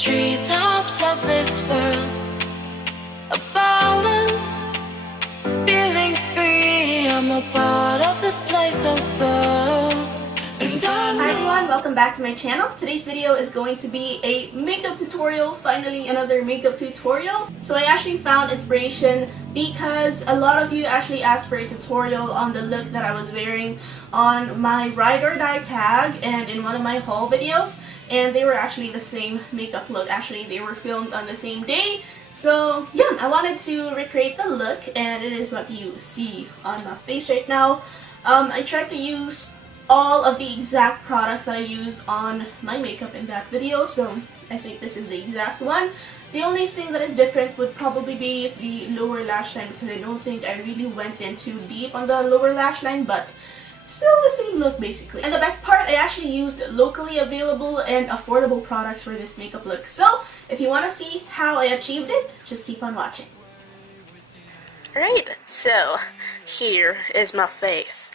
treetops of this world, a balance, feeling free. I'm a part of this place above. Hi everyone, welcome back to my channel. Today's video is going to be a makeup tutorial. Finally, another makeup tutorial. So I actually found inspiration because a lot of you actually asked for a tutorial on the look that I was wearing on my Ride or Die tag and in one of my haul videos, and they were actually the same makeup look. Actually, they were filmed on the same day. So yeah, I wanted to recreate the look, and it is what you see on my face right now. I tried to use all of the exact products that I used on my makeup in that video, so I think this is the exact one. The only thing that is different would probably be the lower lash line, because I don't think I really went in too deep on the lower lash line, but still the same look basically. And the best part, I actually used locally available and affordable products for this makeup look. So if you want to see how I achieved it, just keep on watching. Alright, so here is my face.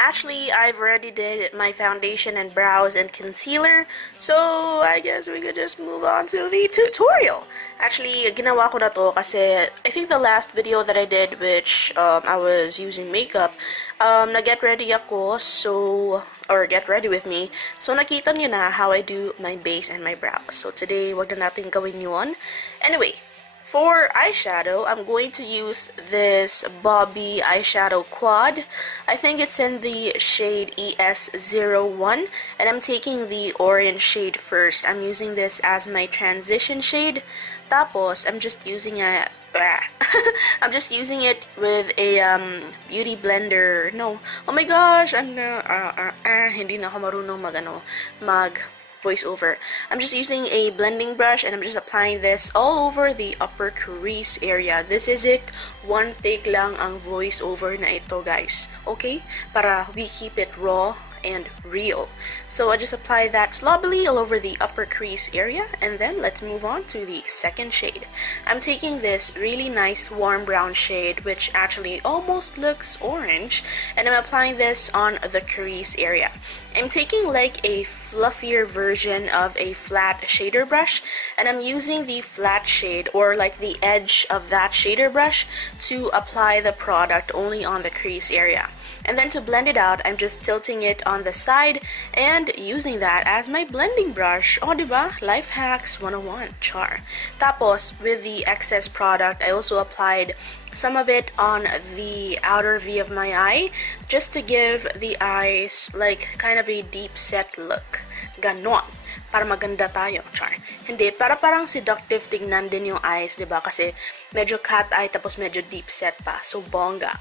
Actually, I've already did my foundation and brows and concealer, so I guess we could just move on to the tutorial. Actually, ginawa ko na to kasi I think the last video that I did, which I was using makeup, na-get ready ako, so, or get ready with me, so nakita nyo na how I do my base and my brows. So today, wag na natin gawin yun. Anyway, for eyeshadow, I'm going to use this Bobbi eyeshadow quad. I think it's in the shade ES01, and I'm taking the orange shade first. I'm using this as my transition shade. Tapos, I'm just using a I'm just using it with a beauty blender. No, oh my gosh, I'm hindi na ako marunong mag voiceover. I'm just using a blending brush, and I'm just applying this all over the upper crease area. This is it. One take lang ang voiceover na ito, guys. Okay? Para we keep it raw and real. So I just apply that slobbily all over the upper crease area, and then let's move on to the second shade. I'm taking this really nice warm brown shade, which actually almost looks orange, and I'm applying this on the crease area. I'm taking like a fluffier version of a flat shader brush, and I'm using the flat shade, or like the edge of that shader brush, to apply the product only on the crease area. And then to blend it out, I'm just tilting it on the side and using that as my blending brush. Oh, diba? Life hacks 101, char. Tapos, with the excess product, I also applied some of it on the outer V of my eye, just to give the eyes like kind of a deep set look. Ganon. Para maganda tayo, char. Hindi, para parang seductive tignan din yung eyes, diba? Kasi medyo cat eye tapos medyo deep set pa. So, bongga.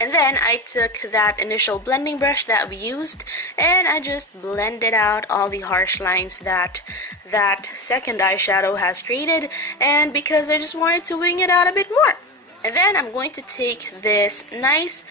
And then I took that initial blending brush that we used, and I just blended out all the harsh lines that that second eyeshadow has created, and because I just wanted to wing it out a bit more. And then I'm going to take this nice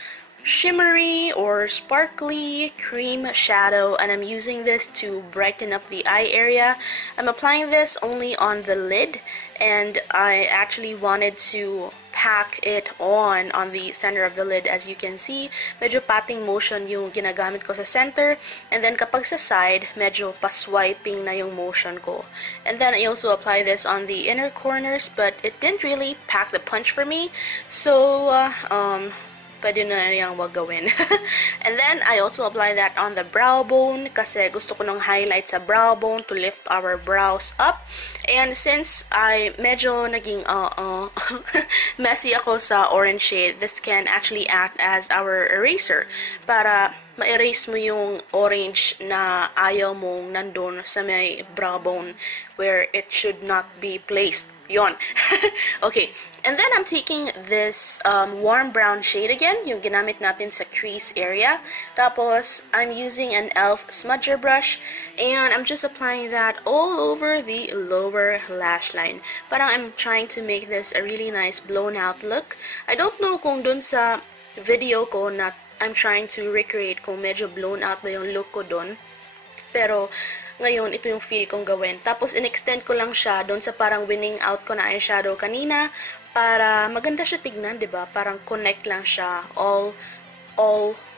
shimmery or sparkly cream shadow, and I'm using this to brighten up the eye area. I'm applying this only on the lid, and I actually wanted to pack it on the center of the lid. As you can see, medyo patting motion yung ginagamit ko sa center, and then kapag sa side, medyo pa-swiping na yung motion ko. And then I also apply this on the inner corners, but it didn't really pack the punch for me, so pwede na niyang wag gawin. And then I also apply that on the brow bone kasi gusto ko ng highlight sa brow bone to lift our brows up. And since I medyo naging messy ako sa orange shade, this can actually act as our eraser para ma-erase mo yung orange na ayaw mong nandun sa may brow bone where it should not be placed. Yon. Okay. And then I'm taking this warm brown shade again, yung ginamit natin sa crease area. Tapos, I'm using an e.l.f. smudger brush, and I'm just applying that all over the lower lash line. Parang I'm trying to make this a really nice blown out look. I don't know kung dun sa video ko na I'm trying to recreate kung medyo blown out ba yung look ko dun. Pero, ngayon, ito yung feel kong gawin. Tapos, in-extend ko lang siya doon sa parang winning out ko na eyeshadow kanina para maganda siya tignan, diba? Parang connect lang siya all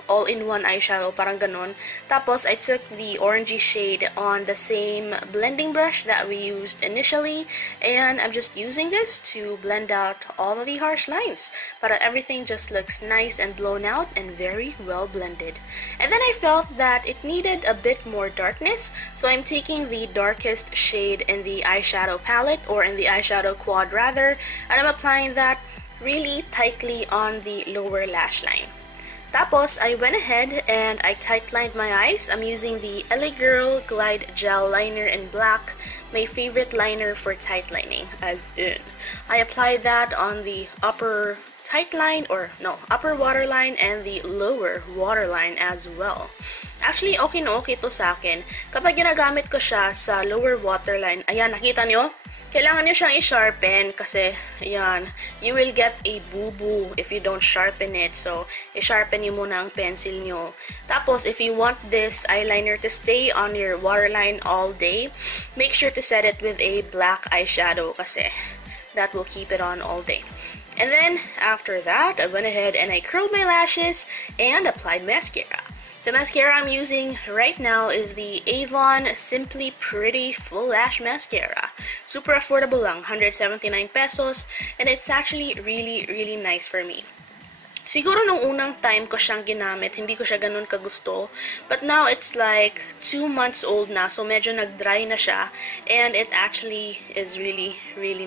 all-in-one eyeshadow, parang ganon. Tapos, I took the orangey shade on the same blending brush that we used initially, and I'm just using this to blend out all of the harsh lines, para everything just looks nice and blown out and very well blended. And then I felt that it needed a bit more darkness, so I'm taking the darkest shade in the eyeshadow palette, or in the eyeshadow quad rather, and I'm applying that really tightly on the lower lash line. Tapos, I went ahead and I tight-lined my eyes. I'm using the LA Girl Glide Gel Liner in black, my favorite liner for tight lining, as in. I applied that on the upper upper waterline and the lower waterline as well. Actually, okay na okay to sa akin. Kapag ginagamit ko siya sa lower waterline, ayan, nakita nyo? Kailangan nyo siyang i-sharpen kasi, ayan, you will get a boo-boo if you don't sharpen it. So, i-sharpen nyo muna ang pencil nyo. Tapos, if you want this eyeliner to stay on your waterline all day, make sure to set it with a black eyeshadow kasi that will keep it on all day. And then, after that, I went ahead and I curled my lashes and applied mascara. The mascara I'm using right now is the Avon Simply Pretty Full Lash Mascara. Super affordable lang, 179 pesos, and it's actually really nice for me. Siguro nung unang time ko siyang ginamit, hindi ko siya ganun kagusto. But now it's like 2 months old na, so medyo nag-dry na siya. And it actually is really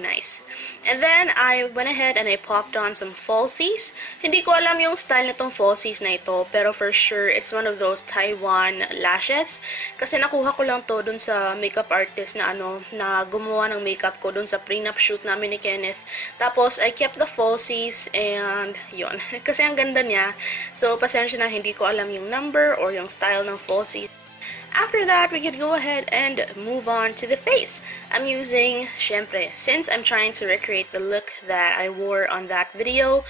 nice. And then, I went ahead and I popped on some falsies. Hindi ko alam yung style nitong falsies na ito, pero for sure, it's one of those Taiwan lashes. Kasi nakuha ko lang to dun sa makeup artist na na gumawa ng makeup ko dun sa prenup shoot namin ni Kenneth. Tapos, I kept the falsies and yun. Kasi ang ganda niya. So, pasensya na hindi ko alam yung number or yung style ng falsies. After that, we could go ahead and move on to the face. I'm using, syempre, since I'm trying to recreate the look that I wore on that video,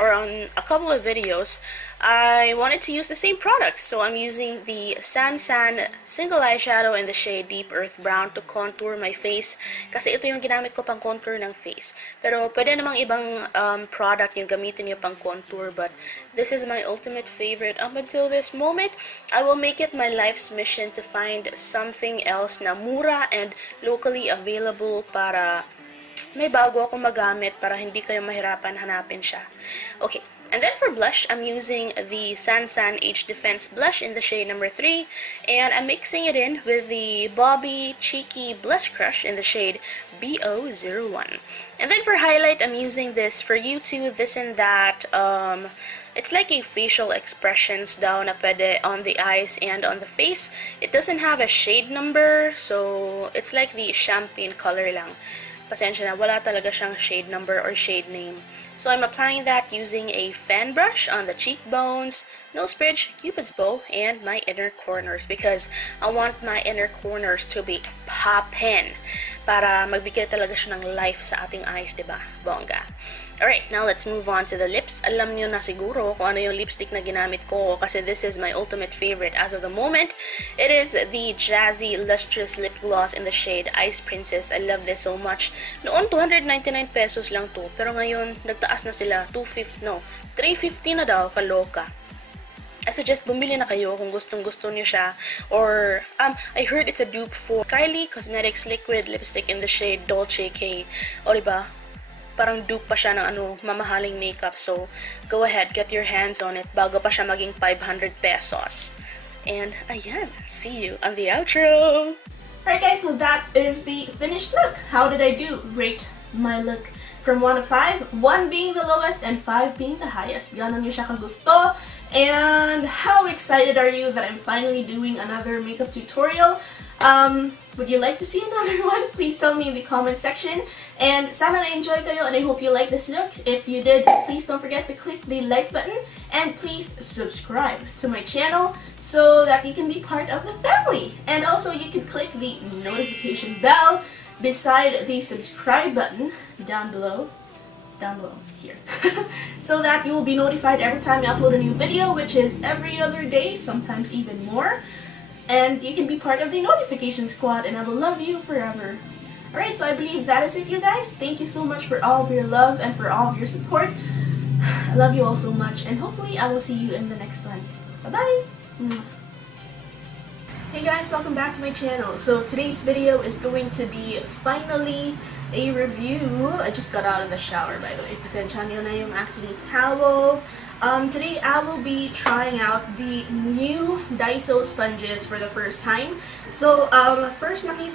or on a couple of videos, I wanted to use the same product. So I'm using the Sansan single eyeshadow in the shade Deep Earth Brown to contour my face. Kasi ito yung ginamit ko pang contour ng face. Pero pwede namang ibang product yung gamitin nyo pang contour. But this is my ultimate favorite up until this moment. I will make it my life's mission to find something else na mura and locally available para may bago ako magamit para hindi kayo mahirapan hanapin siya. Okay, and then for blush, I'm using the Sansan Age Defense blush in the shade number 3, and I'm mixing it in with the Bobbi Cheeky Blush Crush in the shade BO01. And then for highlight, I'm using this For You Too, This and That. It's like a facial expressions daw na pwede on the eyes and on the face. It doesn't have a shade number, so it's like the champagne color lang. Pasensya na, wala talaga siyang shade number or shade name. So I'm applying that using a fan brush on the cheekbones, nose bridge, cupid's bow, and my inner corners because I want my inner corners to be poppin' para magbigay talaga siya ng life sa ating eyes, diba? Bongga. Alright, now let's move on to the lips. Alam nyo na siguro kung ano yung lipstick na ginamit ko kasi this is my ultimate favorite as of the moment. It is the Jazzy Lustrous Lip Gloss in the shade Ice Princess. I love this so much. Noon, 299 pesos lang to. Pero ngayon, nagtaas na sila. 350 na daw, kaloka. I suggest bumili na kayo kung gustong-gusto niyo siya. Or, I heard it's a dupe for Kylie Cosmetics Liquid Lipstick in the shade Dolce K. O diba? Parang dupe pa siya ng mamahaling makeup. So, go ahead, get your hands on it bago pa siya maging 500 pesos. And, ayan, see you on the outro! Alright guys, so that is the finished look. How did I do? Rate my look from 1 to 5. 1 being the lowest and 5 being the highest. Ganon niyo siya kagusto. And how excited are you that I'm finally doing another makeup tutorial? Would you like to see another one? Please tell me in the comment section. And sana na-enjoy kayo and I hope you like this look. If you did, please don't forget to click the like button and please subscribe to my channel so that you can be part of the family. And also you can click the notification bell beside the subscribe button down below here so that you will be notified every time I upload a new video, which is every other day, sometimes even more. And you can be part of the notification squad and I will love you forever. Alright, so I believe that is it, you guys. Thank you so much for all of your love and for all of your support. I love you all so much, and hopefully I will see you in the next one. Bye-bye! Hey guys, welcome back to my channel. So today's video is going to be finally a review. I just got out of the shower, by the way. Pasensya niyo na yung aking towel. Today I will be trying out the new Daiso sponges for the first time. So first nakita